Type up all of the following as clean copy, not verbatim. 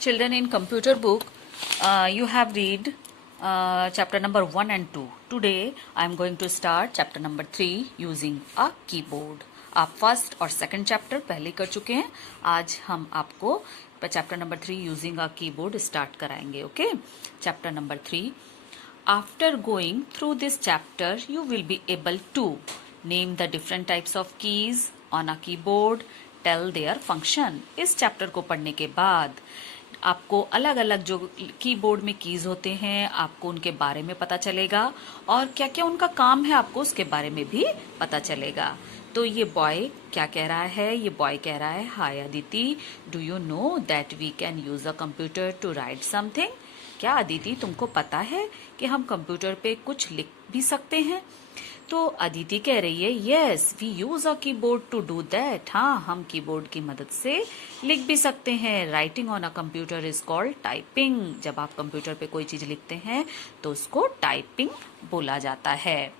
Children, in computer book, you have read chapter number 1 and 2. Today, I am going to start chapter number 3 using a keyboard. आप first और second chapter पहले कर चुके हैं. आज हम आपको chapter number 3 using a keyboard start कराएंगे. Okay, chapter number 3. After going through this chapter, you will be able to name the different types of keys on a keyboard, tell their function. इस chapter को पढ़ने के बाद आपको अलग अलग जो कीबोर्ड में कीज होते हैं आपको उनके बारे में पता चलेगा और क्या क्या उनका काम है आपको उसके बारे में भी पता चलेगा. तो ये बॉय क्या कह रहा है? ये बॉय कह रहा है, hi Aditi, do you know that we can use a computer to write something? क्या अदिति तुमको पता है कि हम कंप्यूटर पे कुछ लिख भी सकते हैं? तो अदिति कह रही है, yes we use a keyboard to do that. हाँ, हम कीबोर्ड की मदद से लिख भी सकते हैं. Writing on a computer is called typing. जब आप कंप्यूटर पे कोई चीज लिखते हैं तो उसको टाइपिंग बोला जाता है.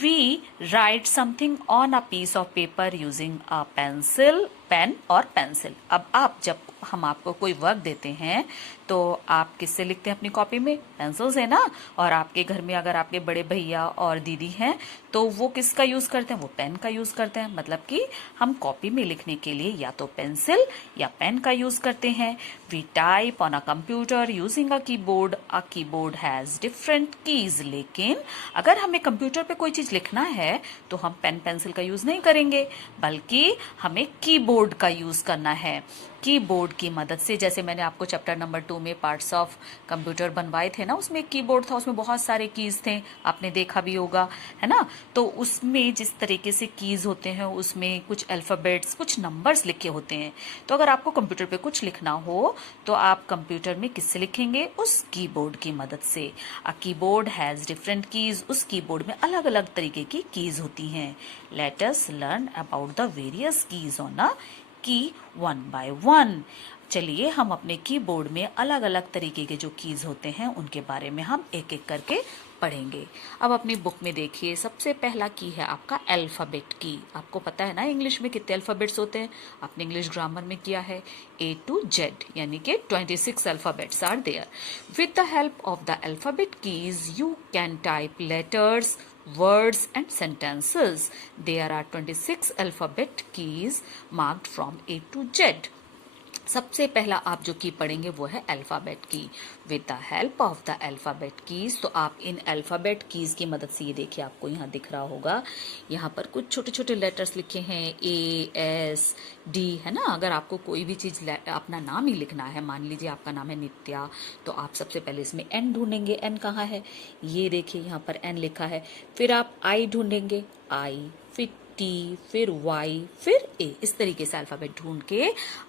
We write something on a piece of paper using a pencil, pen और पेंसिल. अब आप जब हम आपको कोई वर्क देते हैं तो आप किससे लिखते हैं अपनी कॉपी में? पेंसिल से ना. और आपके घर में अगर आपके बड़े भैया और दीदी हैं तो वो किसका यूज करते हैं? वो पेन का यूज करते हैं. मतलब कि हम कॉपी में लिखने के लिए या तो पेंसिल या पेन का यूज करते हैं. We type on a computer using a keyboard. A keyboard has different keys. लेकिन अगर हमें कंप्यूटर पे कोई चीज लिखना है तो हम पेन पेंसिल का यूज नहीं करेंगे बल्कि हमें कीबोर्ड का यूज करना है. कीबोर्ड की मदद से, जैसे मैंने आपको चैप्टर नंबर 2 में पार्ट्स ऑफ कंप्यूटर बनवाए थे ना, उसमें एक कीबोर्ड था, उसमें बहुत सारे कीज थे, आपने देखा भी होगा, है ना. तो उसमें जिस तरीके से कीज होते हैं उसमें कुछ अल्फाबेट्स, कुछ नंबर्स लिखे होते हैं. तो अगर आपको कंप्यूटर पे कुछ लिखना हो तो आप कंप्यूटर में किससे लिखेंगे? उस कीबोर्ड की मदद से. अ कीबोर्ड हैज डिफरेंट कीज. उस कीबोर्ड में अलग अलग तरीके की कीज होती हैं. Let us learn about the various keys on a की वन बाय वन. चलिए हम अपने कीबोर्ड में अलग अलग तरीके के जो कीज होते हैं उनके बारे में हम एक एक करके पढ़ेंगे. अब अपनी बुक में देखिए, सबसे पहला की है आपका अल्फाबेट की. आपको पता है ना इंग्लिश में कितने अल्फाबेट्स होते हैं? आपने इंग्लिश ग्रामर में किया है, A to Z, यानी कि 26 alphabets are there. With the help of the alphabet keys you can type letters, words and sentences. There are 26 alphabet keys marked from A to Z. सबसे पहला आप जो की पढ़ेंगे वो है अल्फाबेट की. With the help of the alphabet keys, तो आप इन अल्फाबेट कीज की मदद से, ये देखिए आपको यहाँ दिख रहा होगा, यहाँ पर कुछ छोटे छोटे लेटर्स लिखे हैं, A, S, D, है ना. अगर आपको कोई भी चीज अपना नाम ही लिखना है, मान लीजिए आपका नाम है नित्या, तो आप सबसे पहले इसमें N ढूंढेंगे. N कहाँ है? ये देखिए यहाँ पर N लिखा है. फिर आप I ढूंढेंगे, I, फिर T, फिर Y, फिर A. इस तरीके से अल्फाबेट ढूंढ के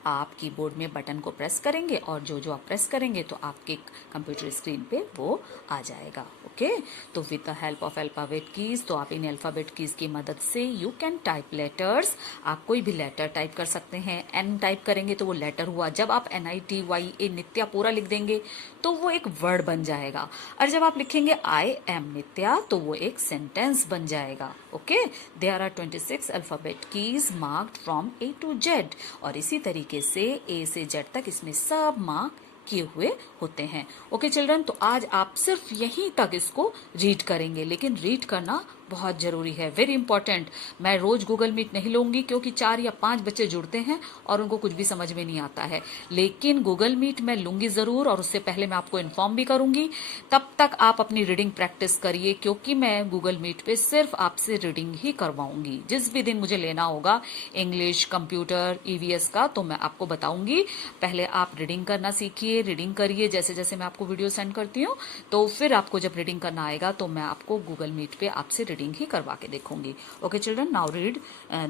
आप कीबोर्ड में बटन को प्रेस करेंगे और जो जो आप प्रेस करेंगे तो आपके कंप्यूटर स्क्रीन पे वो आ जाएगा. ओके, तो with the help of alphabet keys, तो आप इन अल्फाबेट कीज की मदद से यू कैन टाइप लेटर्स. आप कोई भी लेटर टाइप कर सकते हैं. N टाइप करेंगे तो वो लेटर हुआ. जब आप NITYA नित्या पूरा लिख देंगे तो वो एक वर्ड बन जाएगा. और जब आप लिखेंगे I am नित्या तो वो एक सेंटेंस बन जाएगा. Okay, there are 26 alphabet keys marked from A to Z. और इसी तरीके से A से Z तक इसमें सब मार्क किए हुए होते हैं. ओके चिल्ड्रन, तो आज आप सिर्फ यहीं तक इसको रीड करेंगे, लेकिन रीड करना बहुत जरूरी है, वेरी इंपॉर्टेंट. मैं रोज गूगल मीट नहीं लूंगी क्योंकि 4 या 5 बच्चे जुड़ते हैं और उनको कुछ भी समझ में नहीं आता है, लेकिन गूगल मीट मैं लूंगी जरूर और उससे पहले मैं आपको इन्फॉर्म भी करूंगी. तब तक आप अपनी रीडिंग प्रैक्टिस करिए क्योंकि मैं गूगल मीट पे सिर्फ आपसे रीडिंग ही करवाऊंगी. जिस भी दिन मुझे लेना होगा इंग्लिश, कंप्यूटर, EVS का, तो मैं आपको बताऊंगी. पहले आप रीडिंग करना सीखिए, रीडिंग करिए. जैसे जैसे मैं आपको वीडियो सेंड करती हूँ तो फिर आपको जब रीडिंग करना आएगा तो मैं आपको गूगल मीट पे आपसे रीडिंग ही करवा के देखूंगी. Okay children, now read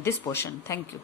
this portion. Thank you.